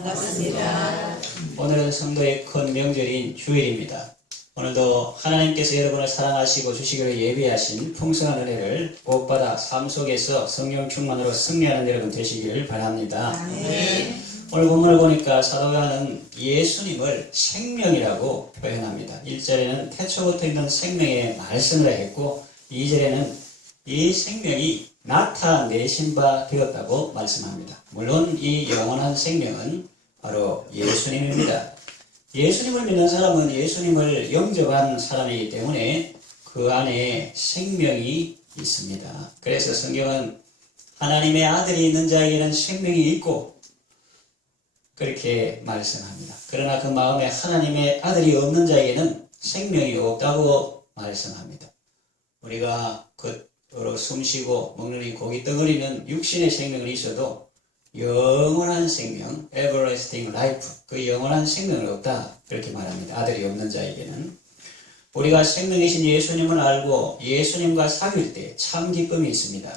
반갑습니다. 오늘은 성도의 큰 명절인 주일입니다. 오늘도 하나님께서 여러분을 사랑하시고 주시기로 예비하신 풍성한 은혜를 복받아 삶 속에서 성령 충만으로 승리하는 여러분 되시길 바랍니다. 아멘. 오늘 본문을 보니까 사도 요한은 예수님을 생명이라고 표현합니다. 1절에는 태초부터 있는 생명의 말씀을 했고 2절에는 이 생명이 나타내신 바 되었다고 말씀합니다. 물론 이 영원한 생명은 바로 예수님입니다. 예수님을 믿는 사람은 예수님을 영접한 사람이기 때문에 그 안에 생명이 있습니다. 그래서 성경은 하나님의 아들이 있는 자에게는 생명이 있고 그렇게 말씀합니다. 그러나 그 마음에 하나님의 아들이 없는 자에게는 생명이 없다고 말씀합니다. 우리가 겉으로 숨쉬고 먹는 이 고기 덩어리는 육신의 생명은 있어도 영원한 생명, everlasting life, 그 영원한 생명은 없다. 그렇게 말합니다. 아들이 없는 자에게는. 우리가 생명이신 예수님을 알고 예수님과 사귈 때 참 기쁨이 있습니다.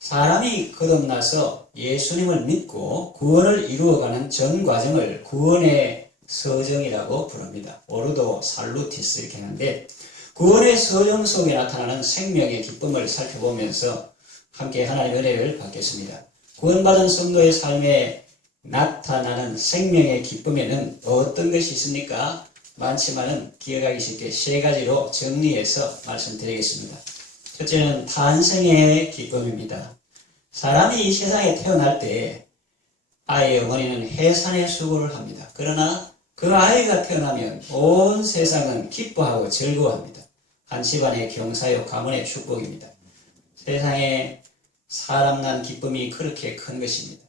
사람이 거듭나서 예수님을 믿고 구원을 이루어가는 전 과정을 구원의 서정이라고 부릅니다. 오르도 살루티스 이렇게 하는데 구원의 서정 속에 나타나는 생명의 기쁨을 살펴보면서 함께 하나님의 은혜를 받겠습니다. 구원받은 성도의 삶에 나타나는 생명의 기쁨에는 어떤 것이 있습니까? 많지만은 기억하기 쉽게 세 가지로 정리해서 말씀드리겠습니다. 첫째는 탄생의 기쁨입니다. 사람이 이 세상에 태어날 때 아이의 어머니는 해산의 수고를 합니다. 그러나 그 아이가 태어나면 온 세상은 기뻐하고 즐거워합니다. 한 집안의 경사요 가문의 축복입니다. 세상에 사람 난 기쁨이 그렇게 큰 것입니다.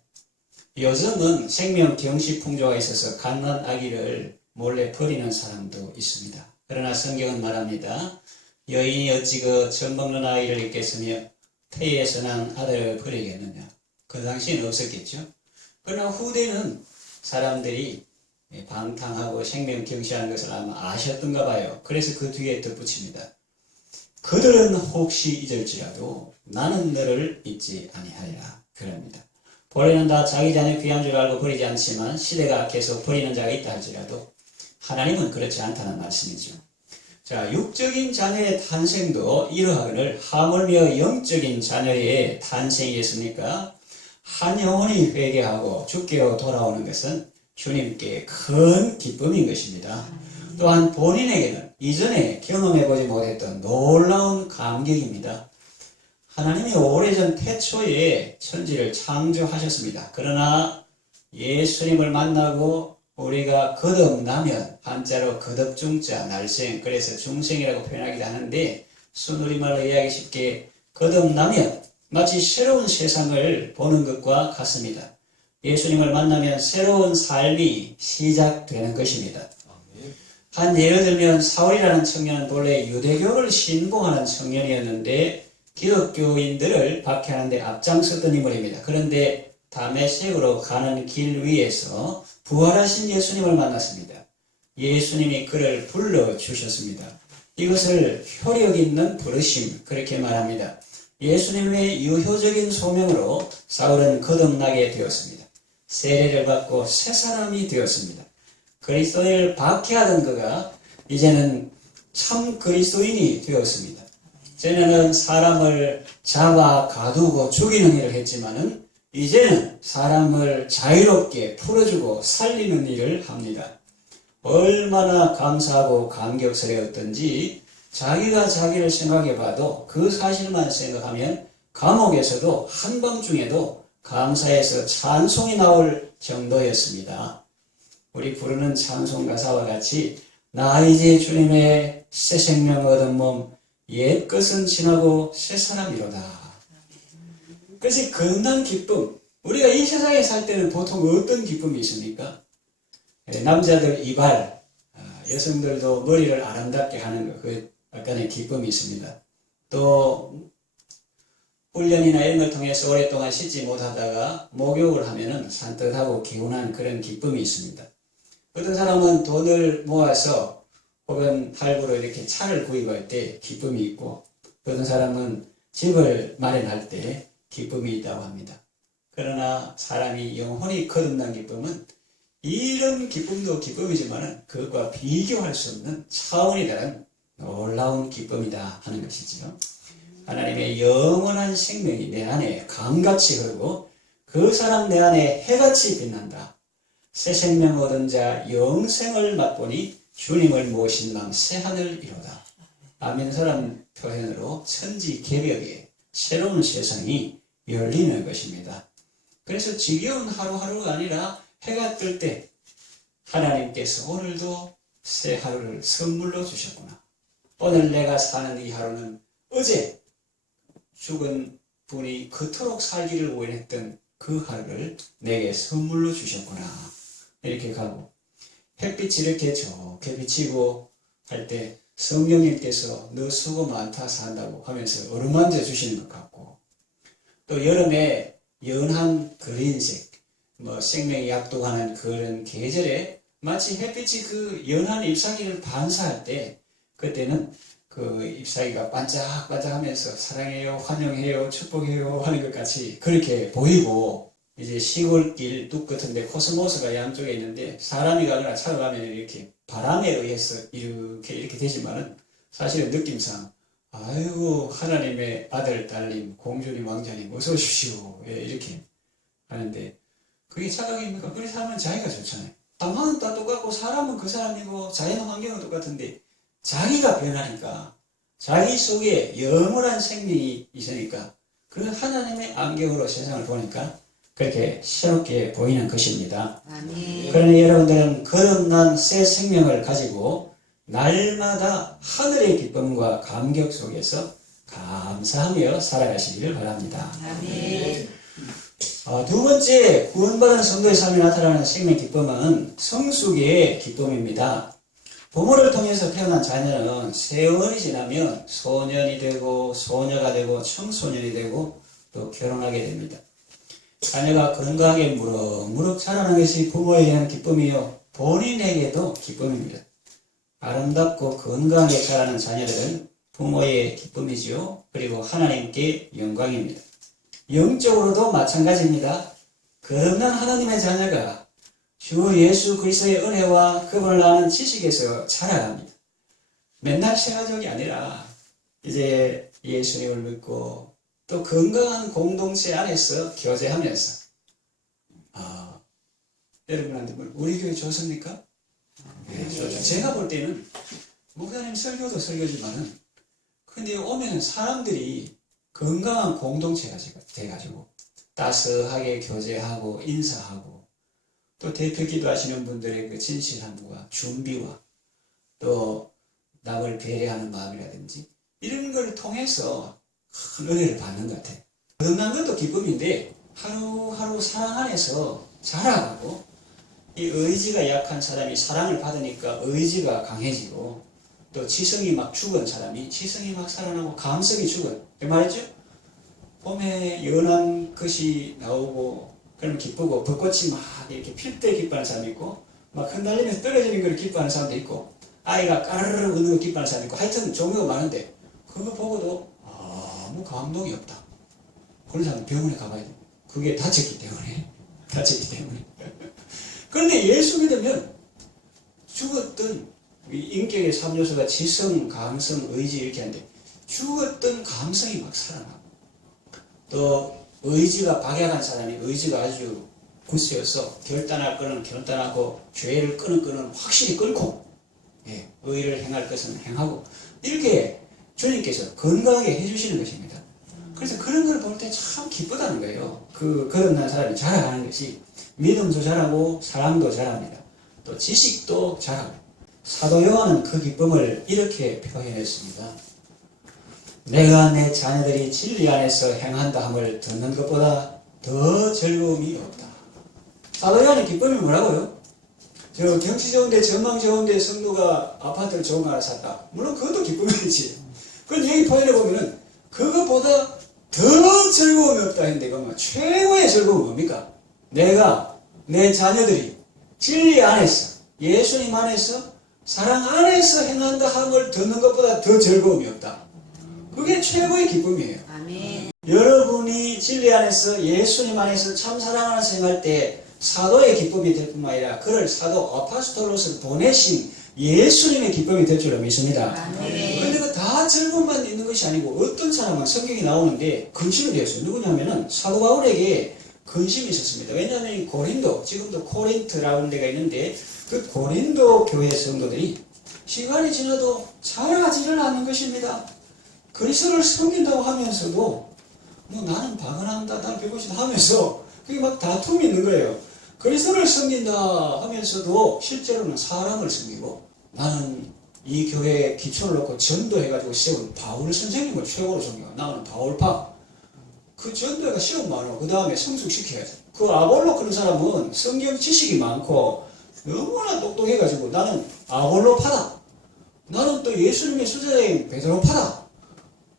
요즘은 생명 경시 풍조가 있어서 갓난 아기를 몰래 버리는 사람도 있습니다. 그러나 성경은 말합니다. 여인이 어찌 그 젖먹는 아이를 잊겠으며 태에서 난 아들을 버리겠느냐. 그 당시에는 없었겠죠. 그러나 후대는 사람들이 방탕하고 생명 경시하는 것을 아마 아셨던가 봐요. 그래서 그 뒤에 덧붙입니다. 그들은 혹시 잊을지라도 나는 너를 잊지 아니하리라. 그럽니다. 본래는 다 자기 자녀 귀한 줄 알고 버리지 않지만 시대가 계속 버리는 자가 있다 할지라도 하나님은 그렇지 않다는 말씀이죠. 자, 육적인 자녀의 탄생도 이러하거늘 하물며 영적인 자녀의 탄생이겠습니까? 한 영혼이 회개하고 주께로 돌아오는 것은 주님께 큰 기쁨인 것입니다. 또한 본인에게는 이전에 경험해보지 못했던 놀라운 감격입니다. 하나님이 오래전 태초에 천지를 창조하셨습니다. 그러나 예수님을 만나고 우리가 거듭나면 한자로 거듭중자 날생, 그래서 중생이라고 표현하기도 하는데 순우리말로 이해하기 쉽게 거듭나면 마치 새로운 세상을 보는 것과 같습니다. 예수님을 만나면 새로운 삶이 시작되는 것입니다. 한 예를 들면 사울이라는 청년은 본래 유대교를 신봉하는 청년이었는데 기독교인들을 박해하는 데 앞장섰던 인물입니다. 그런데 다메섹으로 가는 길 위에서 부활하신 예수님을 만났습니다. 예수님이 그를 불러주셨습니다. 이것을 효력 있는 부르심, 그렇게 말합니다. 예수님의 유효적인 소명으로 사울은 거듭나게 되었습니다. 세례를 받고 새 사람이 되었습니다. 그리스도인을 박해하던 그가 이제는 참 그리스도인이 되었습니다. 전에는 사람을 잡아 가두고 죽이는 일을 했지만은 이제는 사람을 자유롭게 풀어주고 살리는 일을 합니다. 얼마나 감사하고 감격스러웠던지 자기가 자기를 생각해봐도 그 사실만 생각하면 감옥에서도 한밤중에도 감사해서 찬송이 나올 정도였습니다. 우리 부르는 찬송 가사와 같이 나 이제 주님의 새 생명 얻은 몸 옛것은 지나고 새 사람이로다. 그것이 거듭난 기쁨. 우리가 이 세상에 살 때는 보통 어떤 기쁨이 있습니까? 남자들 이발, 여성들도 머리를 아름답게 하는 것, 그 약간의 기쁨이 있습니다. 또 훈련이나 이런 걸 통해서 오랫동안 씻지 못하다가 목욕을 하면은 산뜻하고 개운한 그런 기쁨이 있습니다. 어떤 사람은 돈을 모아서 혹은 할부로 이렇게 차를 구입할 때 기쁨이 있고 어떤 사람은 집을 마련할 때 기쁨이 있다고 합니다. 그러나 사람이 영혼이 거듭난 기쁨은 이런 기쁨도 기쁨이지만 그것과 비교할 수 없는 차원이 다른 놀라운 기쁨이다 하는 것이지요. 하나님의 영원한 생명이 내 안에 강같이 흐르고 그 사람 내 안에 해같이 빛난다. 새 생명 얻은 자 영생을 맛보니 주님을 모신 맘 새하늘 이로다. 아멘 사람 표현으로 천지개벽의 새로운 세상이 열리는 것입니다. 그래서 지겨운 하루하루가 아니라 해가 뜰 때 하나님께서 오늘도 새 하루를 선물로 주셨구나. 오늘 내가 사는 이 하루는 어제 죽은 분이 그토록 살기를 원했던 그 하루를 내게 선물로 주셨구나. 이렇게 가고 햇빛이 이렇게 좋게 비치고 할 때 성령님께서 너 수고 많다 산다고 하면서 어루만져 주시는 것 같고, 또 여름에 연한 그린색 생명이 약독하는 그런 계절에 마치 햇빛이 그 연한 잎사귀를 반사할 때 그때는 그 잎사귀가 반짝반짝하면서 사랑해요, 환영해요, 축복해요 하는 것 같이 그렇게 보이고, 이제 시골길 뚝 같은데 코스모스가 양쪽에 있는데 사람이 가거나 차가 가면 이렇게 바람에 의해서 이렇게 되지만은 사실은 느낌상 아이고 하나님의 아들 딸님 공주님 왕자님 어서 오십시오 이렇게 하는데, 그게 착각입니까? 그래서 하면 자기가 좋잖아요. 상황은 다 똑같고 사람은 그 사람이고 자연 환경은 똑같은데 자기가 변하니까, 자기 속에 영원한 생명이 있으니까 그 하나님의 안경으로 세상을 보니까 그렇게 새롭게 보이는 것입니다. 아멘. 그러니 여러분들은 거듭난 새 생명을 가지고 날마다 하늘의 기쁨과 감격 속에서 감사하며 살아가시기를 바랍니다. 아멘. 두 번째, 구원받은 성도의 삶에 나타나는 생명 기쁨은 성숙의 기쁨입니다. 부모를 통해서 태어난 자녀는 세월이 지나면 소년이 되고 소녀가 되고 청소년이 되고 또 결혼하게 됩니다. 자녀가 건강하게 무럭무럭 자라는 것이 부모에게는 기쁨이요 본인에게도 기쁨입니다. 아름답고 건강하게 자라는 자녀들은 부모의 기쁨이지요. 그리고 하나님께 영광입니다. 영적으로도 마찬가지입니다. 거듭난 하나님의 자녀가 주 예수 그리스도의 은혜와 그분을 아는 지식에서 자라갑니다. 맨날 세가족이 아니라 이제 예수님을 믿고 또 건강한 공동체 안에서 교제하면서 여러분한테 우리 교회 좋습니까? 네, 좋죠. 제가 볼 때는 목사님 설교도 설교지만은 근데 오면은 사람들이 건강한 공동체가 돼가지고 따스하게 교제하고 인사하고 또 대표 기도하시는 분들의 그 진실함과 준비와 또 남을 배려하는 마음이라든지 이런 걸 통해서 큰 은혜를 받는 것 같아요. 거듭난 것도 기쁨인데 하루하루 사랑 안에서 자라가고, 이 의지가 약한 사람이 사랑을 받으니까 의지가 강해지고, 또 지성이 막 죽은 사람이 지성이 막 살아나고 감성이 죽은, 그 말이죠. 봄에 연한 것이 나오고 그러면 기쁘고 벚꽃이 막 이렇게 필 때 기뻐하는 사람이 있고, 막 흩날리면서 떨어지는 걸 기뻐하는 사람도 있고, 아이가 까르르 우는 걸 기뻐하는 사람도 있고, 하여튼 종류가 많은데 그거 보고도 아무 감동이 없다. 그런 사람은 병원에 가봐야 돼. 그게 다쳤기 때문에. 그런데 예수 믿으면 죽었던 인격의 3요소가 지성, 감성, 의지 이렇게 하는데 죽었던 감성이 막 살아나고, 또 의지가 박약한 사람이 의지가 아주 굳세어서 결단할 거는 결단하고 죄를 끄는 거는 확실히 끊고 의를 행할 것은 행하고, 이렇게 주님께서 건강하게 해주시는 것입니다. 그래서 그런 걸 볼 때 참 기쁘다는 거예요. 그 거듭난 사람이 자라가는 것이 믿음도 자라고 사랑도 자랍니다. 또 지식도 자라고. 사도 요한은 그 기쁨을 이렇게 표현했습니다. 내가 내 자녀들이 진리 안에서 행한다 함을 듣는 것보다 더 즐거움이 없다. 사도 요한의 기쁨이 뭐라고요? 저 경치 좋은데 전망 좋은데 성도가 아파트를 좋은 거 하나 샀다. 물론 그것도 기쁨이지. 그런데 여기 표현해 보면은 그것보다 더 즐거움이 없다 했는데 그러면 최고의 즐거움은 뭡니까? 내가 내 자녀들이 진리 안에서 예수님 안에서 사랑 안에서 행한다 함을 듣는 것보다 더 즐거움이 없다. 그게 최고의 기쁨이에요. 아멘. 여러분이 진리 안에서 예수님 안에서 참 사랑 안에서 행할 때 사도의 기쁨이 될 뿐만 아니라 그를 사도 아포스톨로서 보내신 예수님의 기쁨이 될 줄로 믿습니다. 그런데 그 다 즐거움만 있는 것이 아니고 어떤 사람은 성경이 나오는데 근심이 되었어요. 누구냐면은 사도 바울에게 근심이 있었습니다. 왜냐하면 이 고린도, 지금도 코린트라는 데가 있는데 그 고린도 교회 성도들이 시간이 지나도 자라지를 않는 것입니다. 그리스도를 섬긴다고 하면서도 뭐 나는 방언한다, 나는 배고프다 하면서 그게 막 다툼이 있는 거예요. 그리스도를 섬긴다 하면서도 실제로는 사람을 섬기고 나는 이 교회에 기초를 놓고 전도해가지고 세운 바울 선생님을 최고로 존경하고 나는 바울파. 그 전도가 시험 많고 그 다음에 성숙시켜야지. 그 아볼로 그런 사람은 성경 지식이 많고 너무나 똑똑해가지고 나는 아볼로파다. 나는 또 예수님의 수제자인 베드로파다.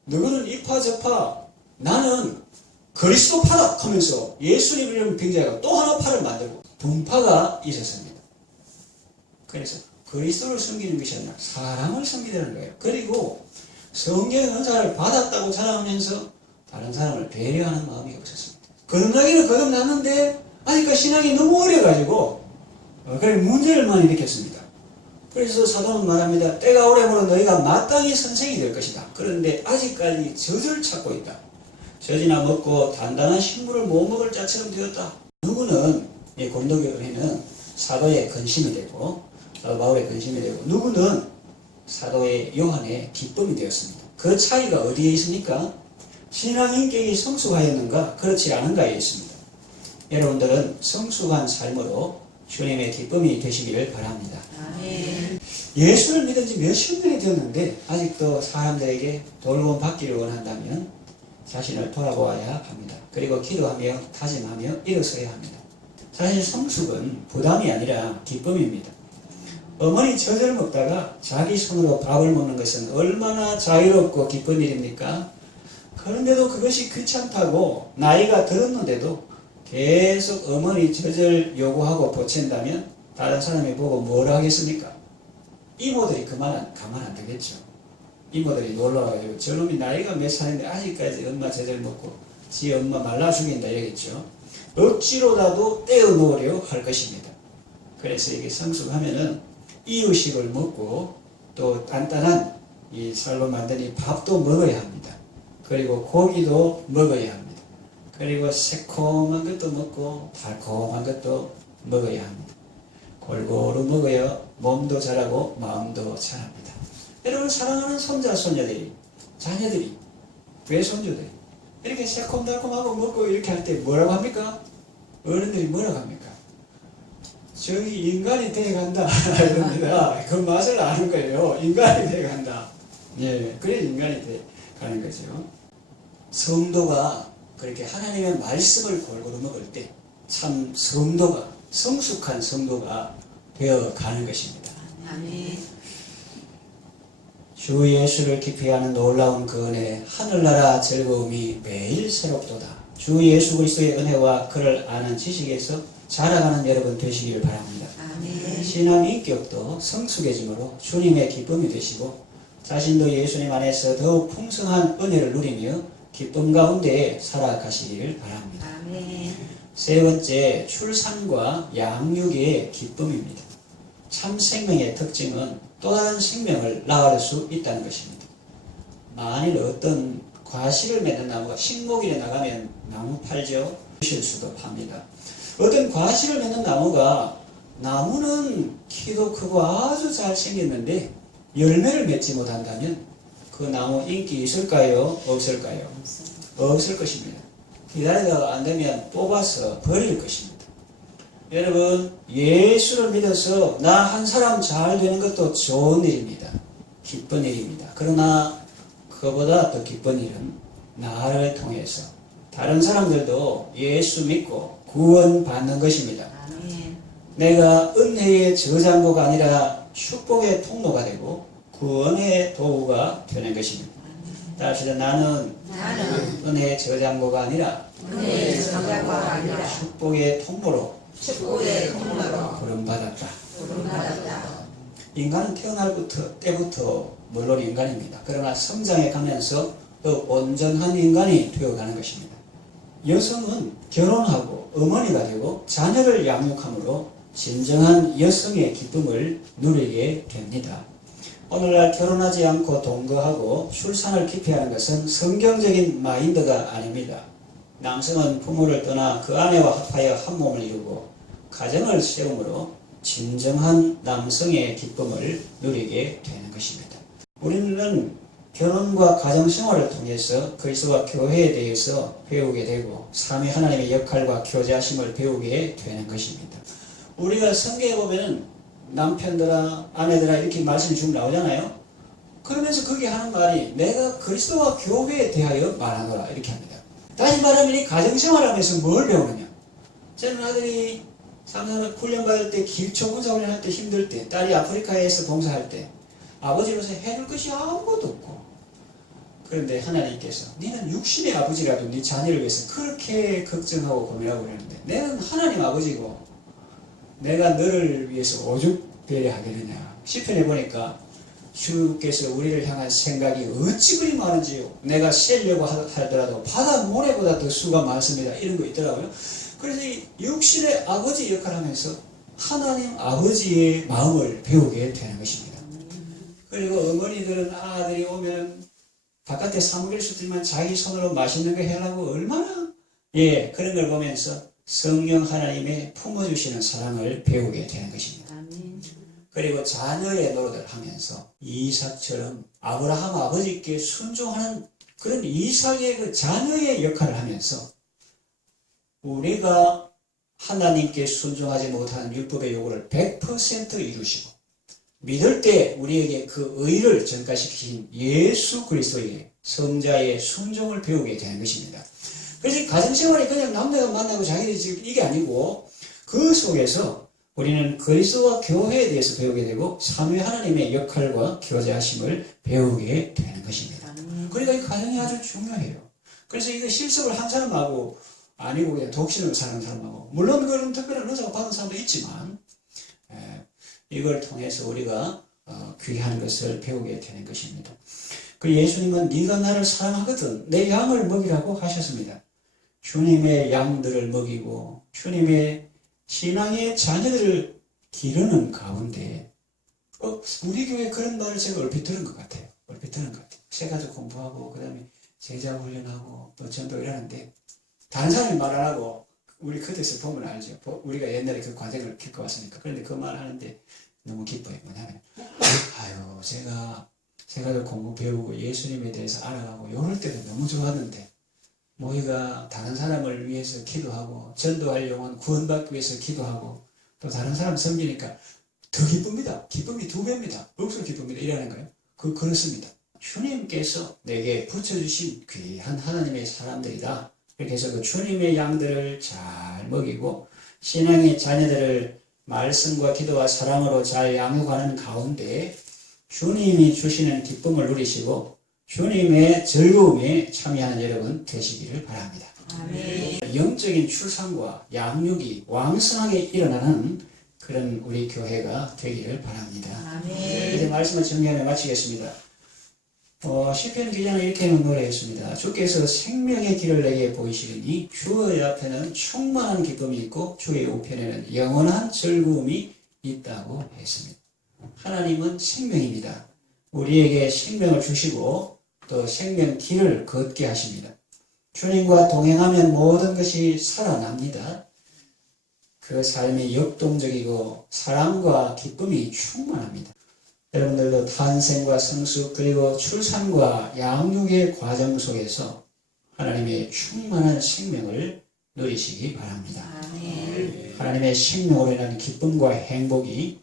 너희는 이파 저파, 나는 그리스도파다 하면서 예수님을 빙자하고 또 하나 파를 만들고 분파가 있었습니다. 그래서 그리스도를 섬기는 것이 아니라 사람을 섬기려는 거예요. 그리고 성경의 은사를 받았다고 자랑하면서 다른 사람을 배려하는 마음이 없었습니다. 거듭나기는 거듭났는데 아직까지 신앙이 너무 어려가지고 그래 문제를 많이 일으켰습니다. 그래서 사도는 말합니다. 때가 오래므로 너희가 마땅히 선생이 될 것이다. 그런데 아직까지 젖을 찾고 있다. 젖이나 먹고 단단한 식물을 못 먹을 자처럼 되었다. 누구는 이 고린도교회는 사도의 근심이 되고 사도 바울의 근심이 되고 누구는 사도의 요한의 기쁨이 되었습니다. 그 차이가 어디에 있습니까? 신앙 인격이 성숙하였는가 그렇지 않은가에 있습니다. 여러분들은 성숙한 삶으로 주님의 기쁨이 되시기를 바랍니다. 아멘. 예수를 믿은 지 몇십 년이 되었는데 아직도 사람들에게 돌봄 받기를 원한다면 자신을 돌아보아야 합니다. 그리고 기도하며 다짐하며 일어서야 합니다. 사실 성숙은 부담이 아니라 기쁨입니다. 어머니 젖을 먹다가 자기 손으로 밥을 먹는 것은 얼마나 자유롭고 기쁜 일입니까? 그런데도 그것이 귀찮다고 나이가 들었는데도 계속 어머니 젖을 요구하고 보챈다면 다른 사람이 보고 뭘 하겠습니까? 이모들이 가만 안 되겠죠. 이모들이 놀라가지고 저놈이 나이가 몇 살인데 아직까지 엄마 젖을 먹고 지 엄마 말라 죽인다 이러겠죠. 억지로라도 떼어 놓으려 할 것입니다. 그래서 이게 성숙하면은 이유식을 먹고 또 단단한 이 살로 만든 이 밥도 먹어야 합니다. 그리고 고기도 먹어야 합니다. 그리고 새콤한 것도 먹고 달콤한 것도 먹어야 합니다. 골고루 먹어야 몸도 자라고 마음도 자랍니다. 여러분 사랑하는 손자, 손녀들이, 자녀들이, 외손주들이 이렇게 새콤달콤하고 먹고 이렇게 할 때 뭐라고 합니까? 어른들이 뭐라고 합니까? 저기 인간이 돼간다 이럽니다. 그 맛을 아는 거예요. 인간이 돼간다. 예, 그래 인간이 돼가는 거죠. 성도가 그렇게 하나님의 말씀을 골고루 먹을 때 참 성도가 성숙한 성도가 되어 가는 것입니다. 아멘. 주 예수를 기피하는 놀라운 그 은혜, 하늘나라 즐거움이 매일 새롭도다. 주 예수 그리스도의 은혜와 그를 아는 지식에서 자라가는 여러분 되시기를 바랍니다. 아멘. 신앙 인격도 성숙해짐으로 주님의 기쁨이 되시고 자신도 예수님 안에서 더욱 풍성한 은혜를 누리며 기쁨 가운데 살아가시기를 바랍니다. 아멘. 세 번째, 출산과 양육의 기쁨입니다. 참 생명의 특징은 또 다른 생명을 낳을 수 있다는 것입니다. 만일 어떤 과실을 맺는 나무가 식목일에 나가면 나무 팔죠? 실수도 팝니다. 어떤 과실을 맺는 나무가 나무는 키도 크고 아주 잘 생겼는데 열매를 맺지 못한다면 그 나무 인기 있을까요? 없을까요? 없을 것입니다. 기다리다가 안 되면 뽑아서 버릴 것입니다. 여러분 예수를 믿어서 나 한 사람 잘 되는 것도 좋은 일입니다. 기쁜 일입니다. 그러나 그보다 더 기쁜 일은 나를 통해서 다른 사람들도 예수 믿고 구원받는 것입니다. 아멘. 내가 은혜의 저장고가 아니라 축복의 통로가 되고 구원의 도구가 되는 것입니다. 따라서 나는 은혜의 저장고가 아니라 축복의 통로로 구원받았다. 인간은 태어날 때부터 물론 인간입니다. 그러나 성장해 가면서 더 온전한 인간이 되어가는 것입니다. 여성은 결혼하고 어머니가 되고 자녀를 양육함으로 진정한 여성의 기쁨을 누리게 됩니다. 오늘날 결혼하지 않고 동거하고 출산을 기피하는 것은 성경적인 마인드가 아닙니다. 남성은 부모를 떠나 그 아내와 합하여 한 몸을 이루고 가정을 세움으로 진정한 남성의 기쁨을 누리게 되는 것입니다. 우리는 결혼과 가정생활을 통해서 그리스도와 교회에 대해서 배우게 되고 삼위 하나님의 역할과 교제하심을 배우게 되는 것입니다. 우리가 성경에 보면은 남편들아 아내들아 이렇게 말씀이 쭉 나오잖아요. 그러면서 거기 하는 말이 내가 그리스도와 교회에 대하여 말하노라 이렇게 합니다. 다시 말하면 이 가정생활하면서 뭘 배우느냐. 저는 아들이 상담을 훈련받을 때 기초군사 훈련할 때 힘들 때 딸이 아프리카에서 봉사할 때 아버지로서 해줄 것이 아무것도 없고 그런데 하나님께서 너는 육신의 아버지라도 네 자녀를 위해서 그렇게 걱정하고 고민하고 그러는데 너는 하나님 아버지고 내가 너를 위해서 오죽 배려하겠느냐. 시편에 보니까 주께서 우리를 향한 생각이 어찌 그리 많은지요. 내가 세려고 하더라도 바다 모래보다 더 수가 많습니다. 이런 거 있더라고요. 그래서 이 육신의 아버지 역할을 하면서 하나님 아버지의 마음을 배우게 되는 것입니다. 그리고 어머니들은 아들이 오면 바깥에 사 먹일 수도 있지만 자기 손으로 맛있는 거 해라고 얼마나 그런 걸 보면서 성령 하나님의 품어주시는 사랑을 배우게 되는 것입니다. 그리고 자녀의 노릇을 하면서 이삭처럼 아브라함 아버지께 순종하는 그런 이삭의 그 자녀의 역할을 하면서 우리가 하나님께 순종하지 못하는 율법의 요구를 100% 이루시고 믿을 때 우리에게 그 의를 전가시키신 예수 그리스도의 성자의 순종을 배우게 되는 것입니다. 그래서 가정생활이 그냥 남녀가 만나고 자기들이 지금 이게 아니고 그 속에서 우리는 그리스도와 교회에 대해서 배우게 되고 삼위 하나님의 역할과 교제하심을 배우게 되는 것입니다. 그러니까 이 가정이 아주 중요해요. 그래서 이거 실습을 한 사람하고 아니고 그냥 독신으로 사는 사람하고 물론 그런 특별한 은사가 받은 사람도 있지만 이걸 통해서 우리가 귀한 것을 배우게 되는 것입니다. 그 예수님은 네가 나를 사랑하거든 내 양을 먹이라고 하셨습니다. 주님의 양들을 먹이고 주님의 신앙의 자녀들을 기르는 가운데 우리 교회 그런 말을 제가 얼핏 들은 것 같아요. 새가족 공부하고 그 다음에 제자 훈련하고 또 전도 일하는데 다른 사람이 말 안 하고 우리 그때서 보면 알죠. 우리가 옛날에 그 과정을 겪어왔으니까. 그런데 그 말 하는데 너무 기뻐요. 뭐냐면 제가 새가족 공부 배우고 예수님에 대해서 알아가고 이럴 때도 너무 좋았는데 모이가 다른 사람을 위해서 기도하고 전도할 영혼 구원받기 위해서 기도하고 또 다른 사람 섬기니까 더 기쁩니다. 기쁨이 2배입니다. 억수로 기쁩니다. 이라는 거예요. 그렇습니다. 주님께서 내게 붙여주신 귀한 하나님의 사람들이다. 이렇게 해서 그 주님의 양들을 잘 먹이고 신앙의 자녀들을 말씀과 기도와 사랑으로 잘 양육하는 가운데 주님이 주시는 기쁨을 누리시고 주님의 즐거움에 참여하는 여러분 되시기를 바랍니다. 아멘. 영적인 출산과 양육이 왕성하게 일어나는 그런 우리 교회가 되기를 바랍니다. 아멘. 이제 말씀을 정리하며 마치겠습니다. 시편 기자는 이렇게 노래했습니다. 주께서 생명의 길을 내게 보이시리니 주의 앞에는 충만한 기쁨이 있고 주의 우편에는 영원한 즐거움이 있다고 했습니다. 하나님은 생명입니다. 우리에게 생명을 주시고 또 생명 길을 걷게 하십니다. 주님과 동행하면 모든 것이 살아납니다. 그 삶이 역동적이고 사랑과 기쁨이 충만합니다. 여러분들도 탄생과 성숙 그리고 출산과 양육의 과정 속에서 하나님의 충만한 생명을 누리시기 바랍니다. 아멘. 하나님의 생명으로 인한 기쁨과 행복이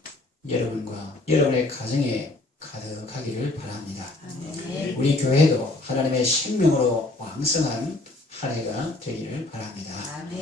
여러분과 여러분의 가정에 가득하기를 바랍니다. 아멘. 우리 교회도 하나님의 생명으로 왕성한 한 해가 되기를 바랍니다. 아멘.